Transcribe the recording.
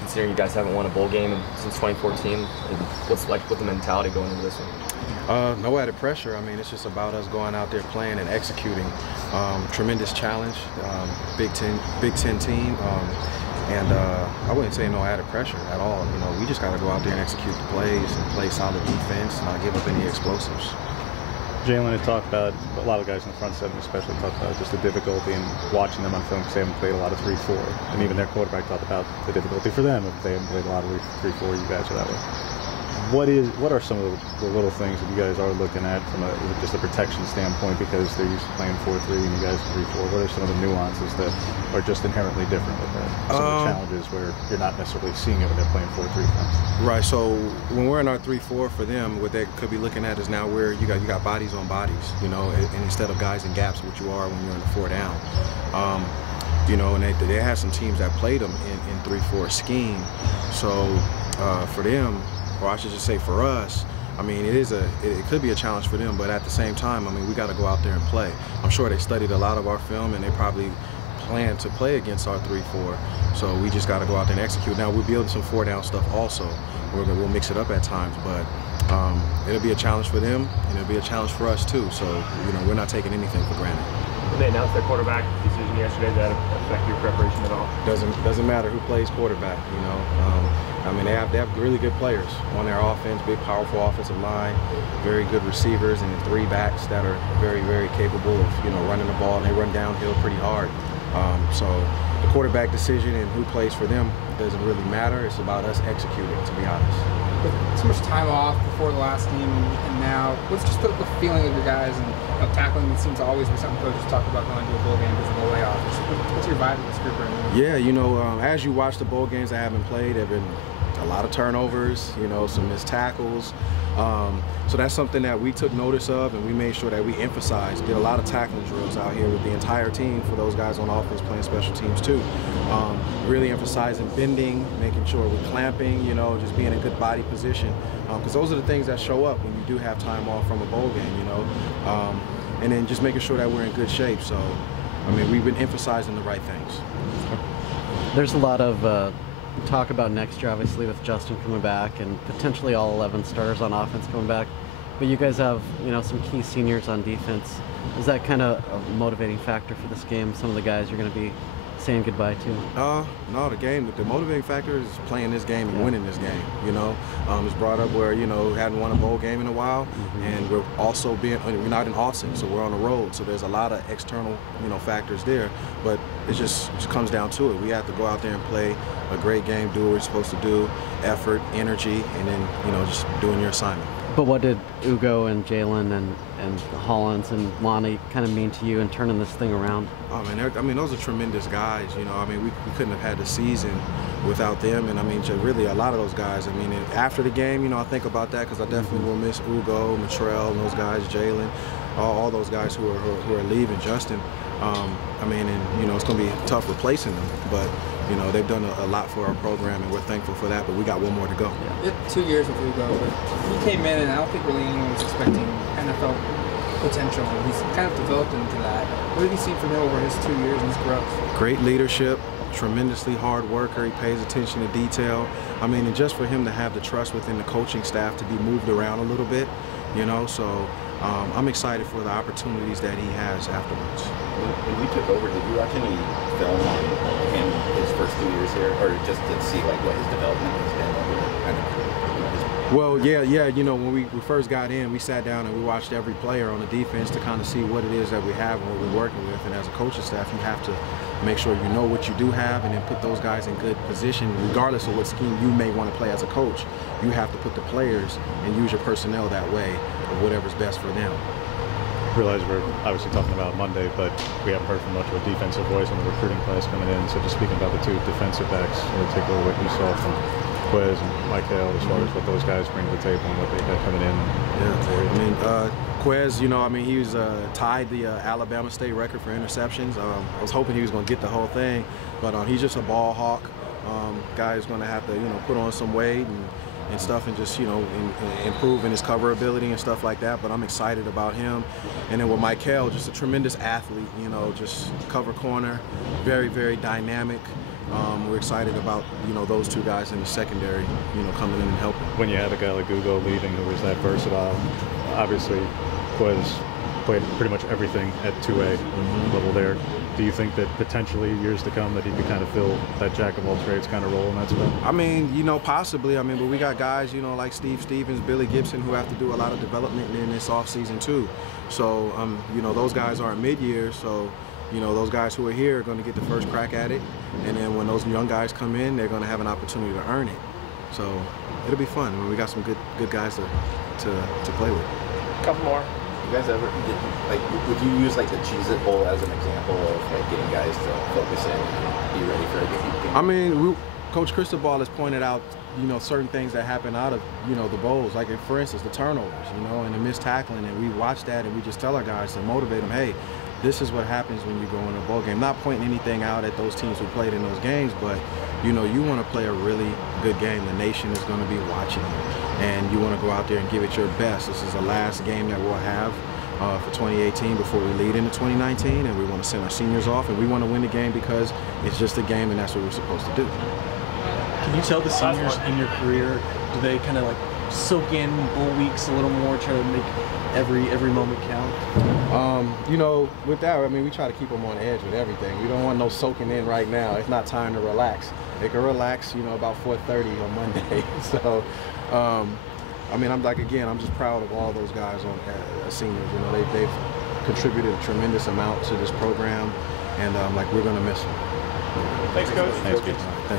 Considering you guys haven't won a bowl game since 2014, what's the mentality going into this one? No added pressure. I mean, it's just about us going out there playing and executing. Tremendous challenge, Big Ten team, and I wouldn't say no added pressure at all. You know, we just got to go out there and execute the plays and play solid defense, not give up any explosives. Jalen had talked about, a lot of guys in the front seven especially talked about just the difficulty in watching them on film because they haven't played a lot of 3-4. And even their quarterback talked about the difficulty for them if they haven't played a lot of 3-4. You guys are that way. What are some of the little things that you guys are looking at from just a protection standpoint, because they're used to playing 4-3 and you guys 3-4? What are some of the nuances that are just inherently different with that? Some of the challenges where you're not necessarily seeing it when they're playing 4-3. Right. So when we're in our 3-4 for them, what they could be looking at is now where you got bodies on bodies, you know, and instead of guys in gaps, which you are when you're in the 4 down. You know, and they had some teams that played them in 3-4 scheme. So for them, or I should just say for us, I mean, it could be a challenge for them, but at the same time, I mean, we got to go out there and play. I'm sure they studied a lot of our film, and they probably plan to play against our 3-4. So we just got to go out there and execute. Now, we'll be able to some 4-down stuff also. We'll mix it up at times, but it'll be a challenge for them, and it'll be a challenge for us too. So, you know, we're not taking anything for granted. Did they announce their quarterback decision yesterday? Did that affect your preparation at all? Doesn't matter who plays quarterback, you know. I mean, they have really good players on their offense, big, powerful offensive line, very good receivers, and 3 backs that are very, very capable of, you know, running the ball, and they run downhill pretty hard. So the quarterback decision and who plays for them doesn't really matter. It's about us executing, to be honest. With so much time off before the last game and now, what's just the feeling of your guys? And you know, tackling, it seems to always be something coaches talk about going to a bowl game because of the layoff. What's your vibe of this group right now? Yeah, you know, as you watch the bowl games that haven't played, there have been a lot of turnovers, you know, some missed tackles. So that's something that we took notice of, and we made sure that we emphasized. Did a lot of tackling drills out here with the entire team for those guys on offense playing special teams too. Really emphasizing bending, making sure we're clamping, you know, just being in good body position. Because those are the things that show up when you do have time off from a bowl game, you know. And then just making sure that we're in good shape. So, I mean, we've been emphasizing the right things. There's a lot of talk about next year, obviously, with Justin coming back and potentially all 11 starters on offense coming back. But you guys have, you know, some key seniors on defense. Is that kind of a motivating factor for this game? Some of the guys you're going to be saying goodbye to? No, the motivating factor is playing this game and winning this game, you know. It's brought up where, you know, hadn't won a bowl game in a while, and we're also we're not in Austin, so we're on the road, so there's a lot of external, you know, factors there, but it just comes down to it. We have to go out there and play a great game, do what we're supposed to do, effort, energy, and then, you know, just doing your assignment. But what did Ugo and Jalen and Hollins and Lonnie kind of mean to you in turning this thing around? Oh, man, I mean, those are tremendous guys, you know. I mean, we couldn't have had the season without them, and I mean, really a lot of those guys. I mean, after the game, you know, I think about that because I definitely will miss Ugo, Matrell, and those guys, Jalen, all those guys who are leaving, Justin. I mean, and, you know, it's going to be tough replacing them, but, you know, they've done a lot for our program, and we're thankful for that, but we got one more to go. Yeah. 2 years with Ugo, but he came in, and I don't think really anyone was expecting NFL potential, and he's kind of developed into that. What have you seen from him over his 2 years and his growth? Great leadership, tremendously hard worker. He pays attention to detail. I mean, and just for him to have the trust within the coaching staff to be moved around a little bit, you know, so I'm excited for the opportunities that he has afterwards. When you took over, did you watch any film on him his first 2 years here, or just to see like what his development has been over kind of Well, yeah, you know, when we first got in, we sat down and we watched every player on the defense to kind of see what it is that we have and what we're working with. And as a coaching staff, you have to make sure you know what you do have and then put those guys in good position, regardless of what scheme you may want to play as a coach. You have to put the players and use your personnel that way of whatever's best for them. I realize we're obviously talking about Monday, but we haven't heard from much of a defensive voice on the recruiting class coming in. So just speaking about the 2 defensive backs, in particular what you saw from Quez and Michael, as far as what those guys bring to the table and what they got coming in. Yeah, I mean, Quez, you know, I mean, he was tied the Alabama State record for interceptions. I was hoping he was going to get the whole thing, but he's just a ball hawk. Guy is going to have to, you know, put on some weight and stuff, and just, you know, improve in his cover ability and stuff like that. But I'm excited about him. And then with Michael, just a tremendous athlete, you know, just cover corner, very, very dynamic. We're excited about, you know, those two guys in the secondary, you know, coming in and helping. When you have a guy like Ugo leaving who is that versatile, obviously played pretty much everything at 2A level there. Do you think that potentially years to come that he could kind of fill that jack of all trades kind of role in that spot? I mean, you know, possibly. I mean, but we got guys, you know, like Steve Stevens, Billy Gibson, who have to do a lot of development in this offseason too. So, you know, those guys aren't mid-year, so, you know, those guys who are here are going to get the first crack at it. And then when those young guys come in, they're going to have an opportunity to earn it. So it'll be fun. I mean, we got some good guys to play with. A couple more. You guys ever would you use like the Cheez-It Bowl as an example of like getting guys to focus in and be ready for a game? I mean, Coach Cristobal has pointed out, you know, certain things that happen out of, you know, the bowls, like for instance the turnovers, you know, and the missed tackling, and we watch that and we just tell our guys to motivate them. Hey, this is what happens when you go in a bowl game. Not pointing anything out at those teams who played in those games, but you know, you want to play a really good game. The nation is going to be watching you, and you want to go out there and give it your best. This is the last game that we'll have for 2018 before we lead into 2019, and we want to send our seniors off, and we want to win the game because it's just a game, and that's what we're supposed to do. Can you tell the seniors in your career, do they kind of like soak in bowl weeks a little more, try to make every moment count? You know, with that, I mean, we try to keep them on edge with everything. We don't want no soaking in right now. It's not time to relax. They can relax, you know, about 4:30 on Monday. So, I mean, I'm just proud of all those guys on seniors. You know, they've contributed a tremendous amount to this program, and like we're gonna miss them. Thanks, Coach. Thanks, Pete.